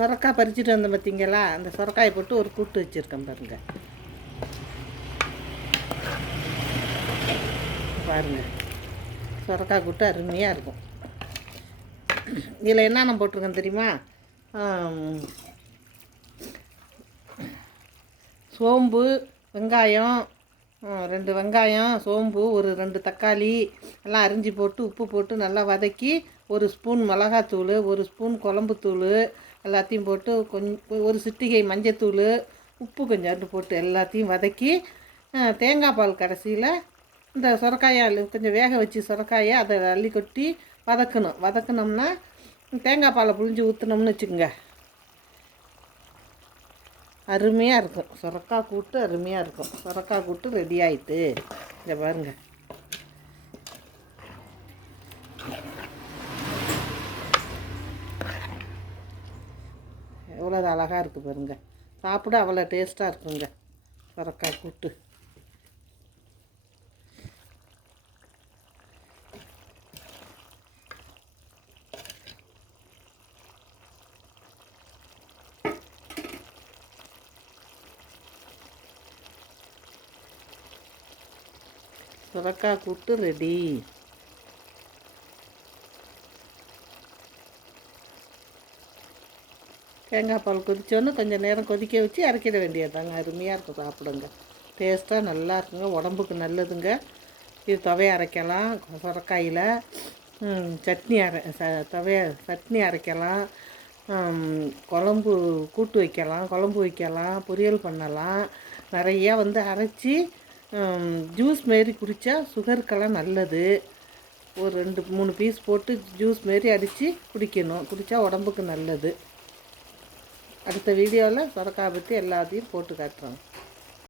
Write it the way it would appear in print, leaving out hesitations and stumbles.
சொரக்காய் பறிச்சுட்டு வந்தேன் பார்த்தீங்களா, அந்த சொரக்காயை போட்டு ஒரு கூட்டு வச்சுருக்கேன் பாருங்கள். சொரக்காய் கூட்டு அருமையாக இருக்கும். இதில் என்னென்ன போட்டிருக்கேன் தெரியுமா? சோம்பு, வெங்காயம், 2 வெங்காயம், சோம்பு, ஒரு 2 தக்காளி எல்லாம் அரிஞ்சு போட்டு உப்பு போட்டு நல்லா வதக்கி, 1 ஸ்பூன் மிளகாத்தூள், 1 ஸ்பூன் குழம்புத்தூள் எல்லாத்தையும் போட்டு கொஞ்சம் 1 சிட்டிகை மஞ்சத்தூள், உப்பு கொஞ்சோண்டு போட்டு எல்லாத்தையும் வதக்கி, தேங்காய் பால் கடைசியில் இந்த சொரக்காயை கொஞ்சம் வேக வச்சு சொரக்காயை அதை அள்ளி கொட்டி வதக்கணும்னா தேங்காய் பாலை புழிஞ்சு ஊற்றினோம்னு வச்சுக்கோங்க, அருமையாக இருக்கும். சொரக்காய் கூட்டு அருமையாக இருக்கும். சொரக்காய் கூட்டு ரெடி ஆகிட்டு இங்கே பாருங்கள். எவ்வளோ அழகாக இருக்குது பாருங்கள். சாப்பிட அவ்வளோ டேஸ்ட்டாக இருக்குங்க சொரக்காய் கூட்டு. சொரக்காய் கூட்டு ரெடி. தேங்காய் பால் கொதிச்சோன்னு கொஞ்சம் நேரம் கொதிக்க வச்சு இறக்கிட வேண்டியதாங்க. அருமையாக இருக்கும். சாப்பிடுங்க, டேஸ்ட்டாக நல்லா இருக்குங்க, உடம்புக்கு நல்லதுங்க. இது துவையை அரைக்கலாம், சொரக்காயில் சட்னி அரைக்கலாம், குழம்பு கூட்டு வைக்கலாம், குழம்பு வைக்கலாம், பொரியல் பண்ணலாம். நிறையா அரைச்சி ஜூஸ் மாரி குடித்தா சுகருக்கெல்லாம் நல்லது. ஒரு 2-3 பீஸ் போட்டு ஜூஸ் மாரி அடித்து குடித்தா உடம்புக்கு நல்லது. அடுத்த வீடியோவில் சொரக்காய் பற்றி எல்லாத்தையும் போட்டு காட்டுறோம்.